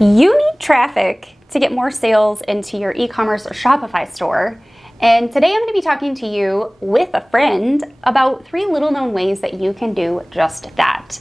You need traffic to get more sales into your e-commerce or Shopify store. And today I'm going to be talking to you with a friend about 3 little known ways that you can do just that.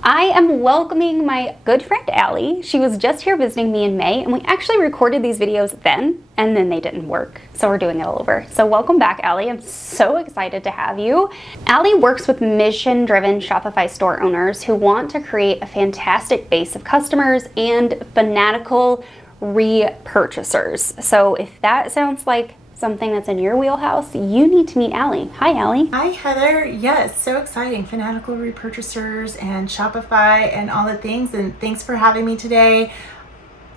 I am welcoming my good friend Allie. She was just here visiting me in May, and we actually recorded these videos then, and then they didn't work. So we're doing it all over. So welcome back, Allie. I'm so excited to have you. Allie works with mission-driven Shopify store owners who want to create a fantastic base of customers and fanatical repurchasers. So if that sounds like something that's in your wheelhouse, you need to meet Allie. Hi, Allie. Hi, Heather. Yes, so exciting. Fanatical repurchasers and Shopify and all the things. And thanks for having me today.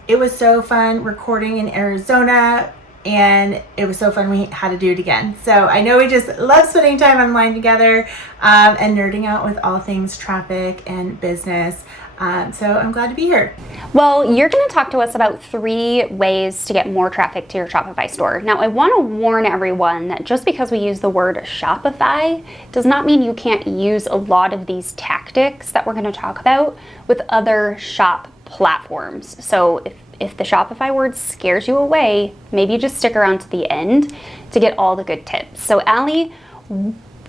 It was so fun recording in Arizona, and it was so fun we had to do it again. So I know we just love spending time online together and nerding out with all things traffic and business. So I'm glad to be here. Well, you're going to talk to us about 3 ways to get more traffic to your Shopify store. Now, I want to warn everyone that just because we use the word Shopify does not mean you can't use a lot of these tactics that we're going to talk about with other shop platforms. So if the Shopify word scares you away, maybe just stick around to the end to get all the good tips. So, Allie,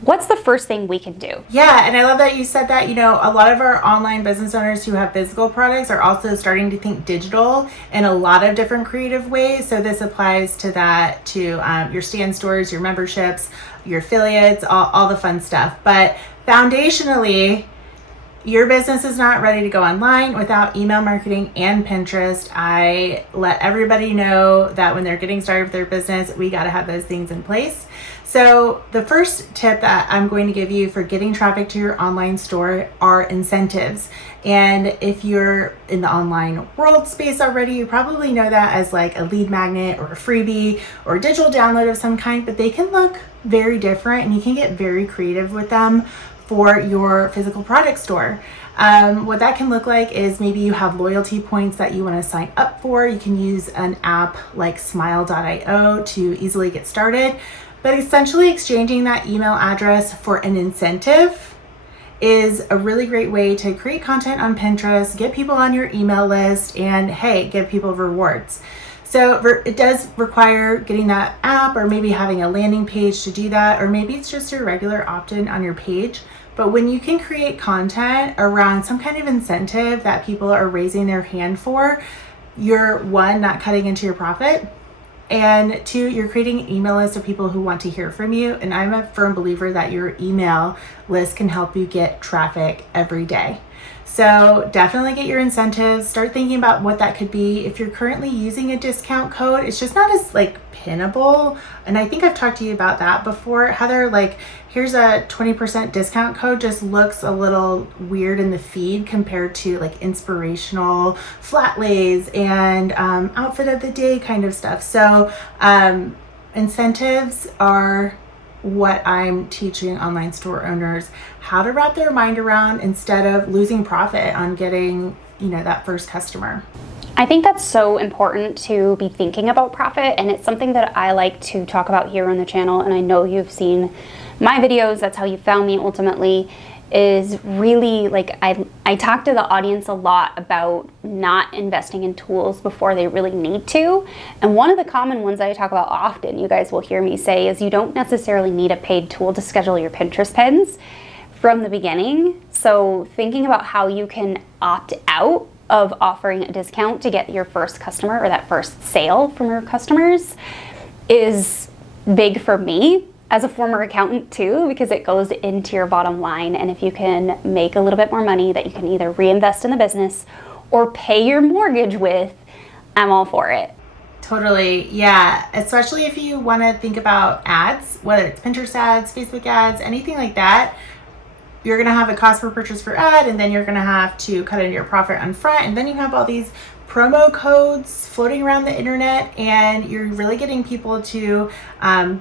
what's the first thing we can do? Yeah, and I love that you said that. You know, a lot of our online business owners who have physical products are also starting to think digital in a lot of different creative ways. So this applies to that, to your stand stores, your memberships, your affiliates, all the fun stuff. But foundationally, your business is not ready to go online without email marketing and Pinterest. I let everybody know that when they're getting started with their business, we got to have those things in place. So the first tip that I'm going to give you for getting traffic to your online store are incentives. And if you're in the online world space already, you probably know that as like a lead magnet or a freebie or a digital download of some kind, but they can look very different and you can get very creative with them for your physical product store. What that can look like is maybe you have loyalty points that you want to sign up for. You can use an app like smile.io to easily get started. But essentially exchanging that email address for an incentive is a really great way to create content on Pinterest, get people on your email list, and hey, give people rewards. So it does require getting that app or maybe having a landing page to do that, or maybe it's just your regular opt-in on your page. But when you can create content around some kind of incentive that people are raising their hand for, you're 1, not cutting into your profit, and 2, you're creating an email list of people who want to hear from you. And I'm a firm believer that your email list can help you get traffic every day. So definitely get your incentives. Start thinking about what that could be. If you're currently using a discount code, it's just not as like pinnable. And I think I've talked to you about that before, Heather. Like, here's a 20% discount code, just looks a little weird in the feed compared to like inspirational flat lays and outfit of the day kind of stuff. So incentives are what I'm teaching online store owners how to wrap their mind around instead of losing profit on getting, that first customer. I think that's so important to be thinking about profit, and it's something that I like to talk about here on the channel, and I know you've seen my videos, that's how you found me ultimately, is really like I talk to the audience a lot about not investing in tools before they really need to. And one of the common ones I talk about often, you guys will hear me say, is you don't necessarily need a paid tool to schedule your Pinterest pins from the beginning. So thinking about how you can opt out of offering a discount to get your first customer or that first sale from your customers is big for me as a former accountant too, because it goes into your bottom line. And if you can make a little bit more money that you can either reinvest in the business or pay your mortgage with, I'm all for it. Totally. Yeah. Especially if you want to think about ads, whether it's Pinterest ads, Facebook ads, anything like that. You're going to have a cost per purchase for ad, and then you're going to have to cut into your profit on front. And then you have all these promo codes floating around the internet, and you're really getting people to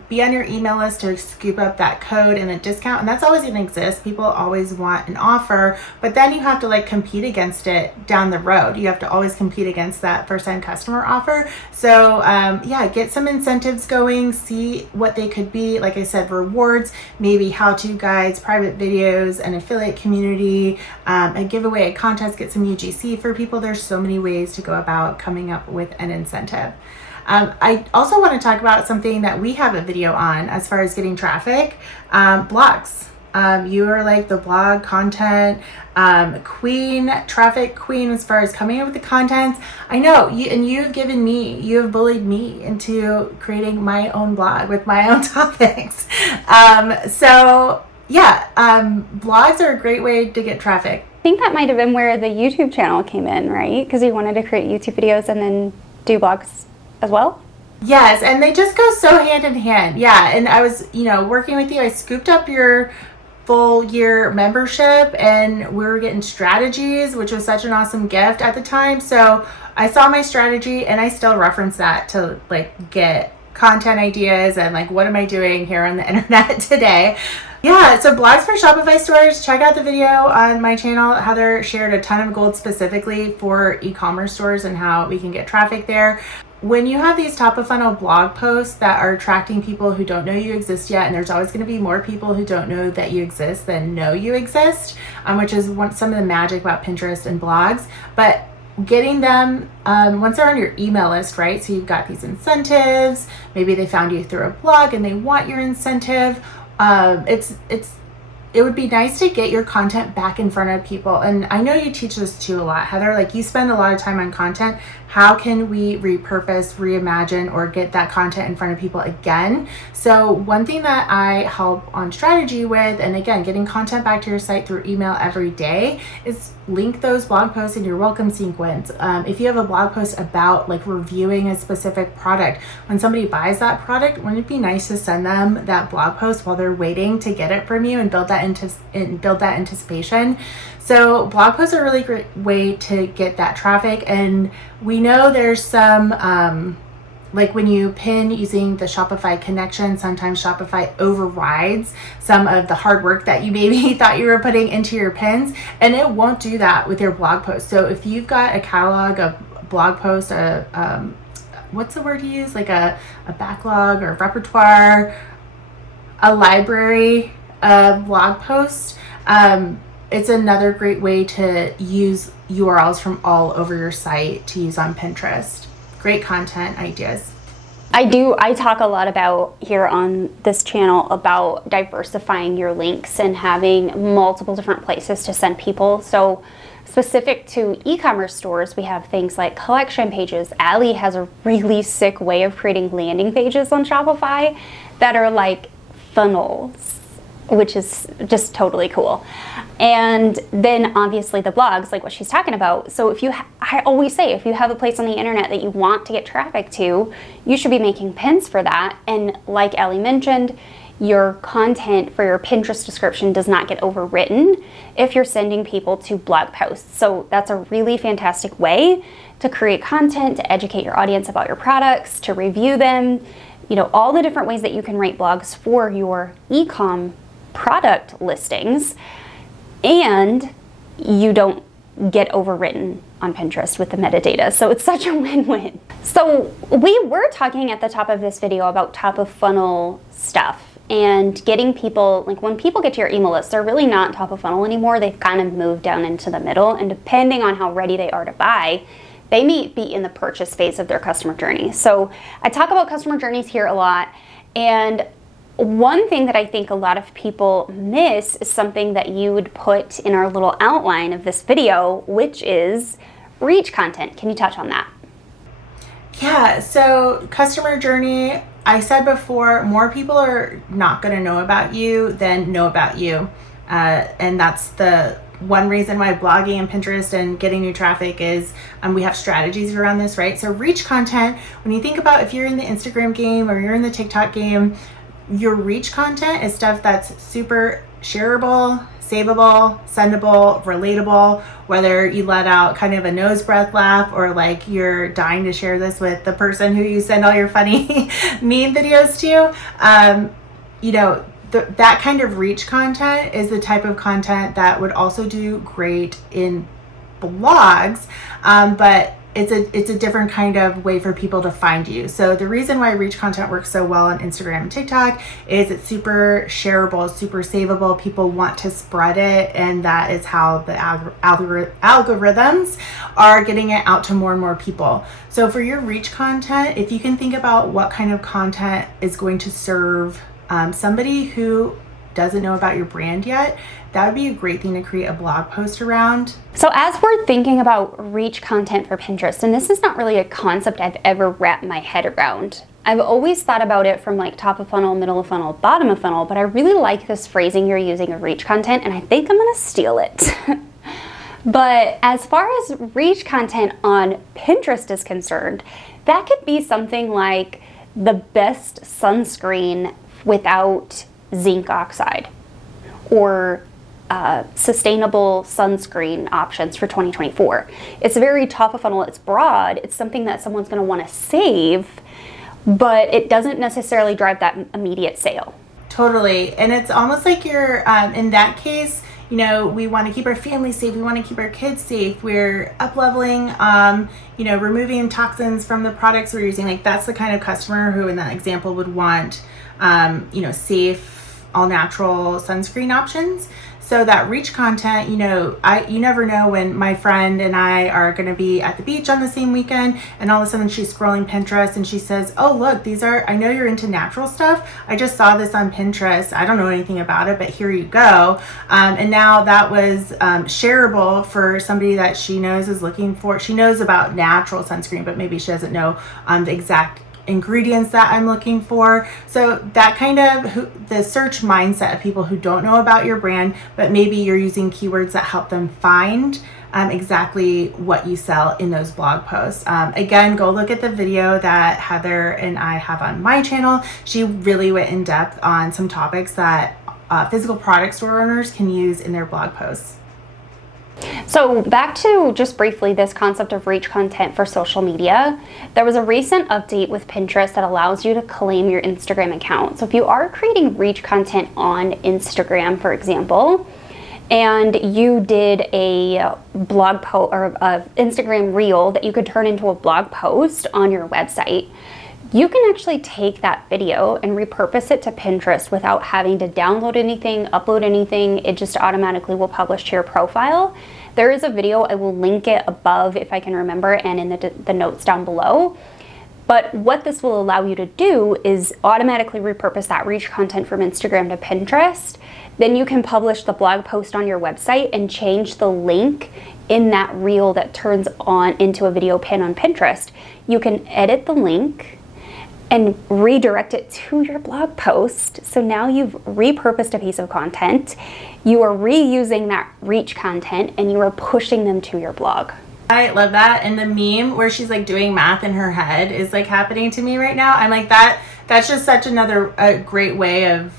be on your email list to scoop up that code and a discount. And that's always going to exist. People always want an offer, but then you have to like compete against it down the road. You have to always compete against that first time customer offer. So yeah, get some incentives going, see what they could be. Like I said, rewards, maybe how-to guides, private videos, an affiliate community, a giveaway, a contest, get some UGC for people. There's so many ways to to go about coming up with an incentive. I also want to talk about something that we have a video on as far as getting traffic, blogs. You are like the blog content queen, traffic queen, as far as coming up with the content. I know you have bullied me into creating my own blog with my own topics. So yeah, blogs are a great way to get traffic. I think that might have been where the YouTube channel came in, right? Because you wanted to create YouTube videos and then do blogs as well? Yes, and they just go so hand in hand. Yeah, and I was, working with you. I scooped up your full year membership, and we were getting strategies, which was such an awesome gift at the time. So I saw my strategy, and I still reference that to like get content ideas and like, what am I doing here on the internet today? Yeah, so blogs for Shopify stores. Check out the video on my channel. Heather shared a ton of gold specifically for e-commerce stores and how we can get traffic there. When you have these top of funnel blog posts that are attracting people who don't know you exist yet, and there's always going to be more people who don't know that you exist than know you exist, which is some of the magic about Pinterest and blogs. But getting them once they're on your email list, right? So you've got these incentives. Maybe they found you through a blog and they want your incentive. It would be nice to get your content back in front of people. And I know you teach this too a lot, Heather. Like, you spend a lot of time on content. How can we repurpose, reimagine, or get that content in front of people again? So one thing that I help on strategy with, and again, getting content back to your site through email every day, is link those blog posts in your welcome sequence. If you have a blog post about like reviewing a specific product, when somebody buys that product, wouldn't it be nice to send them that blog post while they're waiting to get it from you and build that anticipation? So blog posts are a really great way to get that traffic. And we know there's some, like when you pin using the Shopify connection, sometimes Shopify overrides some of the hard work that you maybe thought you were putting into your pins, and it won't do that with your blog post. So if you've got a catalog of blog posts, what's the word you use? Like a backlog or repertoire, a library of blog posts, it's another great way to use URLs from all over your site to use on Pinterest. Great content ideas. I talk a lot about here on this channel about diversifying your links and having multiple different places to send people. So specific to e-commerce stores, we have things like collection pages. Allie has a really sick way of creating landing pages on Shopify that are like funnels, which is just totally cool. And then obviously the blogs, like what she's talking about. So if I always say, if you have a place on the internet that you want to get traffic to, you should be making pins for that. And like Ellie mentioned, your content for your Pinterest description does not get overwritten if you're sending people to blog posts. So that's a really fantastic way to create content, to educate your audience about your products, to review them, all the different ways that you can write blogs for your e-com product listings, and you don't get overwritten on Pinterest with the metadata. So it's such a win-win. So we were talking at the top of this video about top of funnel stuff and getting people, like when people get to your email list, they're really not top of funnel anymore. They've kind of moved down into the middle, and depending on how ready they are to buy, they may be in the purchase phase of their customer journey. So I talk about customer journeys here a lot, and one thing that I think a lot of people miss is something that you would put in our little outline of this video, which is reach content. Can you touch on that? Yeah, so customer journey, I said before, more people are not going to know about you than know about you. And that's the one reason why blogging and Pinterest and getting new traffic is we have strategies around this, right? So reach content, when you think about if you're in the Instagram game or you're in the TikTok game, your reach content is stuff that's super shareable, savable, sendable, relatable, whether you let out kind of a nose breath laugh or like you're dying to share this with the person who you send all your funny meme videos to. That kind of reach content is the type of content that would also do great in blogs, but it's a different kind of way for people to find you. So the reason why reach content works so well on Instagram and TikTok is it's super shareable, super savable. People want to spread it, and that is how the algorithms are getting it out to more and more people. So for your reach content, if you can think about what kind of content is going to serve somebody who doesn't know about your brand yet, that would be a great thing to create a blog post around. So as we're thinking about reach content for Pinterest, and this is not really a concept I've ever wrapped my head around. I've always thought about it from like top of funnel, middle of funnel, bottom of funnel, but I really like this phrasing you're using of reach content, and I think I'm gonna steal it. But as far as reach content on Pinterest is concerned, that could be something like the best sunscreen without zinc oxide, or sustainable sunscreen options for 2024. It's very top of funnel, it's broad, it's something that someone's gonna wanna save, but it doesn't necessarily drive that immediate sale. Totally, and it's almost like you're, in that case, you know, we wanna keep our family safe, we wanna keep our kids safe, we're up-leveling, you know, removing toxins from the products we're using. Like that's the kind of customer who in that example would want, you know, safe, all natural sunscreen options. So that reach content, you know, you never know when my friend and I are going to be at the beach on the same weekend, and all of a sudden she's scrolling Pinterest and she says, oh look, I know you're into natural stuff, I just saw this on Pinterest, I don't know anything about it, but here you go. And now that was shareable for somebody that she knows is looking for, she knows about natural sunscreen, but maybe she doesn't know the exact ingredients that I'm looking for. So that kind of the search mindset of people who don't know about your brand, but maybe you're using keywords that help them find exactly what you sell in those blog posts. Again, go look at the video that Heather and I have on my channel. She really went in depth on some topics that physical product store owners can use in their blog posts. So back to just briefly this concept of reach content for social media. There was a recent update with Pinterest that allows you to claim your Instagram account. So if you are creating reach content on Instagram, for example, and you did a blog post or an Instagram reel that you could turn into a blog post on your website, you can actually take that video and repurpose it to Pinterest without having to download anything, upload anything. It just automatically will publish to your profile. There is a video, I will link it above if I can remember, and in the notes down below. But what this will allow you to do is automatically repurpose that reach content from Instagram to Pinterest. Then you can publish the blog post on your website and change the link in that reel that turns on into a video pin on Pinterest. You can edit the link and redirect it to your blog post. So now you've repurposed a piece of content, you are reusing that reach content, and you are pushing them to your blog. I love that. And the meme where she's like doing math in her head is like happening to me right now. I'm like, that's just such a great way of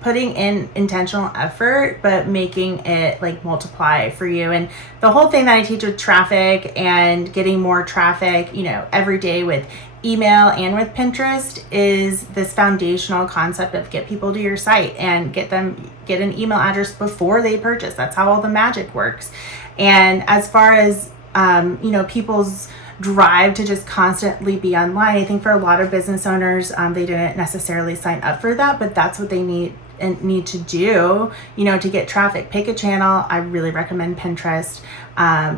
putting in intentional effort, but making it like multiply for you. And the whole thing that I teach with traffic and getting more traffic, you know, every day with email and with Pinterest is this foundational concept of get people to your site and get an email address before they purchase. That's how all the magic works. And as far as, you know, people's drive to just constantly be online, I think for a lot of business owners, they didn't necessarily sign up for that, but that's what they need to do, you know, to get traffic. Pick a channel. I really recommend Pinterest.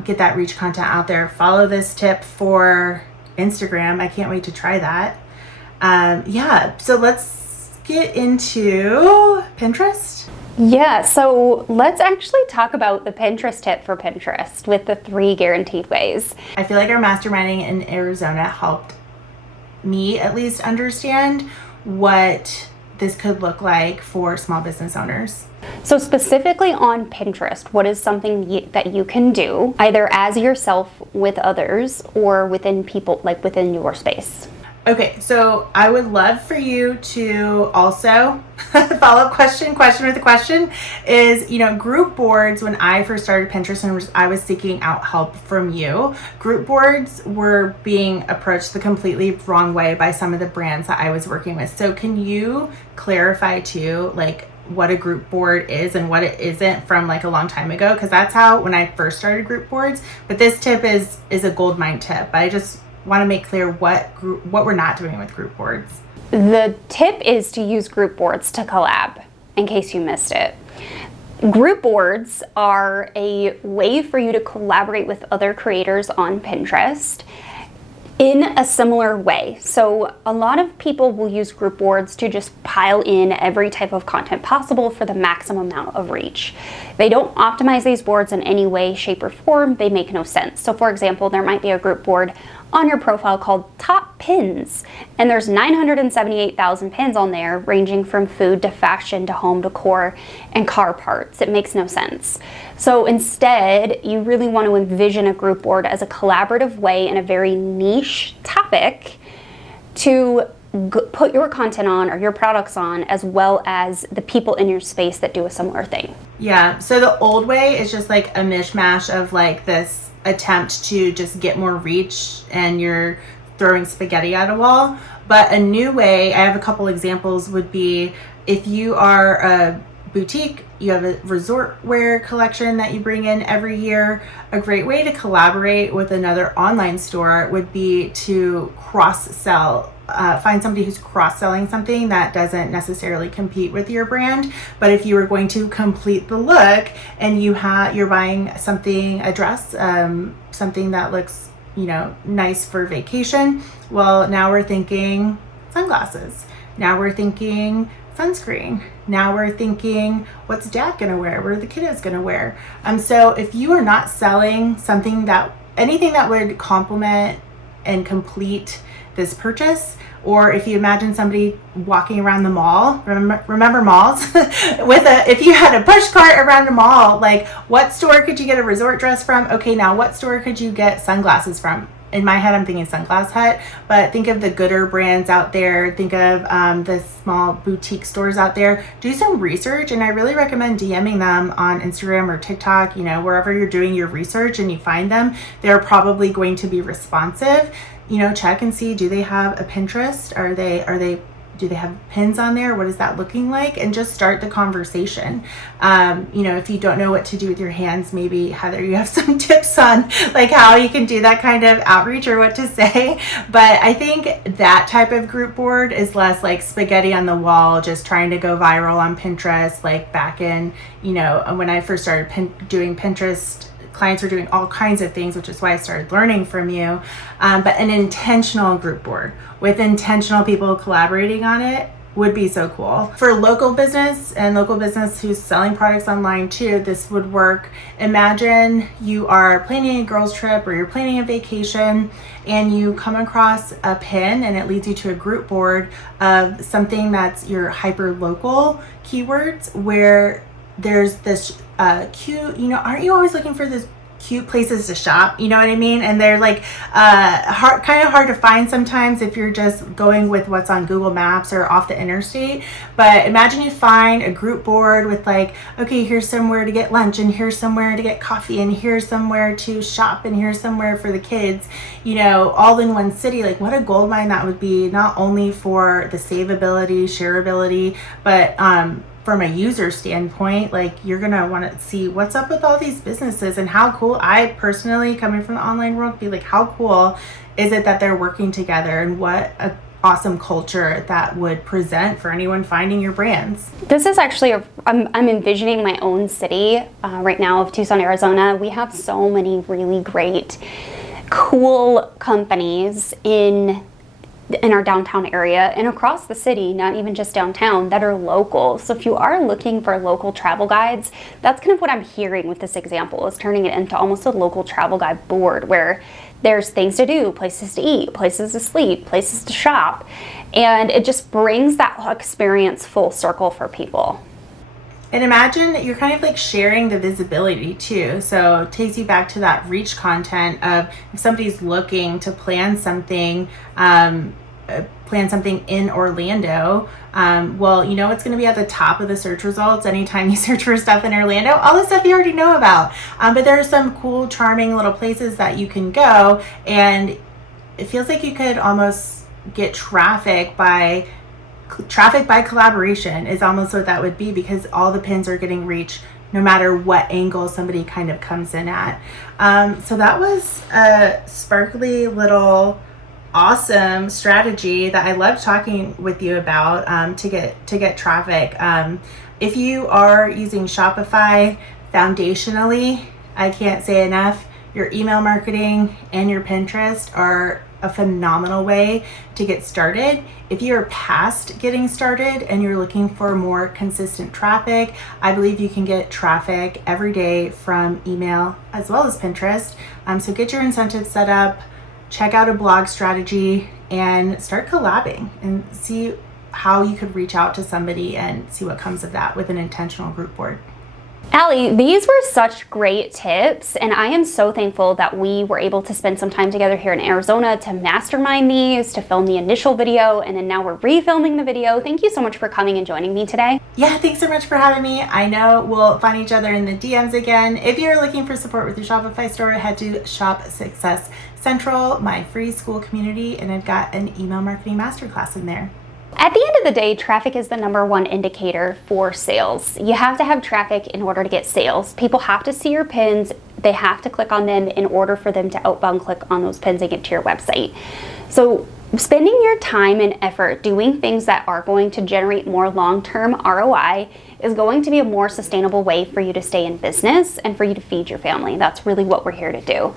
Get that reach content out there. Follow this tip for Instagram. I can't wait to try that. Yeah, so let's get into Pinterest. Yeah, so let's actually talk about the Pinterest tip for Pinterest with the 3 guaranteed ways. I feel like our masterminding in Arizona helped me at least understand what this could look like for small business owners. So specifically on Pinterest, what is something that you can do either as yourself with others or within people, like within your space? Okay, so I would love for you to also follow-up question with a question is, you know, group boards. When I first started Pinterest and I was seeking out help from you, group boards were being approached the completely wrong way by some of the brands that I was working with. So can you clarify too, like what a group board is and what it isn't from like a long time ago, because that's how when I first started group boards. But this tip is a gold mine tip. I just want to make clear what we're not doing with group boards. The tip is to use group boards to collab, in case you missed it. Group boards are a way for you to collaborate with other creators on Pinterest in a similar way. So a lot of people will use group boards to just pile in every type of content possible for the maximum amount of reach. They don't optimize these boards in any way, shape, or form. They make no sense. So for example, there might be a group board on your profile called Top Pins, and there's 978,000 pins on there, ranging from food to fashion to home decor and car parts. It makes no sense. So instead, you really want to envision a group board as a collaborative way in a very niche topic to put your content on or your products on, as well as the people in your space that do a similar thing. Yeah, so the old way is just like a mishmash of like this attempt to just get more reach and you're throwing spaghetti at a wall. But a new way, I have a couple examples, would be if you are a boutique, you have a resort wear collection that you bring in every year. A great way to collaborate with another online store would be to cross-sell. Find somebody who's cross-selling something that doesn't necessarily compete with your brand. But if you were going to complete the look and you're buying something, a dress, something that looks, nice for vacation, well, now we're thinking sunglasses. Now we're thinking sunscreen. Now we're thinking, what's dad gonna wear? What are the kiddos gonna wear? So if you are not selling anything that would complement and complete this purchase, or if you imagine somebody walking around the mall, remember malls, if you had a push cart around a mall, like what store could you get a resort dress from? Okay, now what store could you get sunglasses from? In my head, I'm thinking Sunglass Hut, but think of the gooder brands out there. Think of the small boutique stores out there. Do some research, and I really recommend DMing them on Instagram or TikTok, wherever you're doing your research and you find them. They're probably going to be responsive. Check and see, do they have a Pinterest? Do they have pins on there? What is that looking like? And just start the conversation. If you don't know what to do with your hands, maybe Heather, you have some tips on like how you can do that kind of outreach or what to say. But I think that type of group board is less like spaghetti on the wall, just trying to go viral on Pinterest. Like back in, when I first started doing Pinterest, clients were doing all kinds of things, which is why I started learning from you. But an intentional group board with intentional people collaborating on it would be so cool. For local business who's selling products online too, this would work. Imagine you are planning a girls trip or you're planning a vacation and you come across a pin and it leads you to a group board of something that's your hyper local keywords, where there's this cute, aren't you always looking for this cute places to shop? You know what I mean? And they're like kind of hard to find sometimes if you're just going with what's on Google Maps or off the interstate. But imagine you find a group board with like, okay, here's somewhere to get lunch, and here's somewhere to get coffee, and here's somewhere to shop, and here's somewhere for the kids, all in one city. Like what a gold mine that would be, not only for the savability, shareability, but from a user standpoint. Like you're gonna want to see what's up with all these businesses and how cool. I personally, coming from the online world, be like, how cool is it that they're working together, and what a awesome culture that would present for anyone finding your brands. This is actually I'm envisioning my own city right now of Tucson, Arizona. We have so many really great, cool companies in our downtown area and across the city, not even just downtown, that are local. So if you are looking for local travel guides, that's kind of what I'm hearing with this example, is turning it into almost a local travel guide board where there's things to do, places to eat, places to sleep, places to shop, and it just brings that experience full circle for people. And imagine you're kind of like sharing the visibility too. So it takes you back to that reach content of if somebody's looking to plan something in Orlando, well, it's going to be at the top of the search results anytime you search for stuff in Orlando, all the stuff you already know about. But there are some cool, charming little places that you can go, and it feels like you could almost get traffic by traffic by collaboration is almost what that would be, because all the pins are getting reached no matter what angle somebody kind of comes in at. So that was a sparkly little awesome strategy that I loved talking with you about to get traffic. If you are using Shopify foundationally, I can't say enough, your email marketing and your Pinterest are a phenomenal way to get started. If you're past getting started and you're looking for more consistent traffic, I believe you can get traffic every day from email as well as Pinterest. So get your incentives set up, check out a blog strategy, and start collabing and see how you could reach out to somebody and see what comes of that with an intentional group board. Allie, these were such great tips, and I am so thankful that we were able to spend some time together here in Arizona to mastermind these, to film the initial video, and then now we're refilming the video. Thank you so much for coming and joining me today. Yeah, thanks so much for having me. I know we'll find each other in the DMs again. If you're looking for support with your Shopify store, head to Shop Success Central, my free school community, and I've got an email marketing masterclass in there. At the end of the day, traffic is the #1 indicator for sales. You have to have traffic in order to get sales. People have to see your pins. They have to click on them in order for them to outbound click on those pins and get to your website. So spending your time and effort doing things that are going to generate more long-term ROI is going to be a more sustainable way for you to stay in business and for you to feed your family. That's really what we're here to do.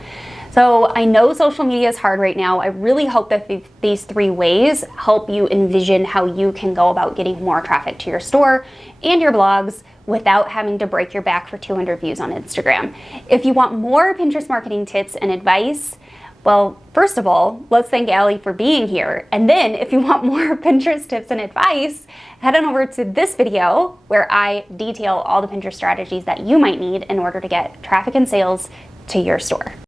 So I know social media is hard right now. I really hope that these 3 ways help you envision how you can go about getting more traffic to your store and your blogs without having to break your back for 200 views on Instagram. If you want more Pinterest marketing tips and advice, well, first of all, let's thank Allie for being here. And then if you want more Pinterest tips and advice, head on over to this video where I detail all the Pinterest strategies that you might need in order to get traffic and sales to your store.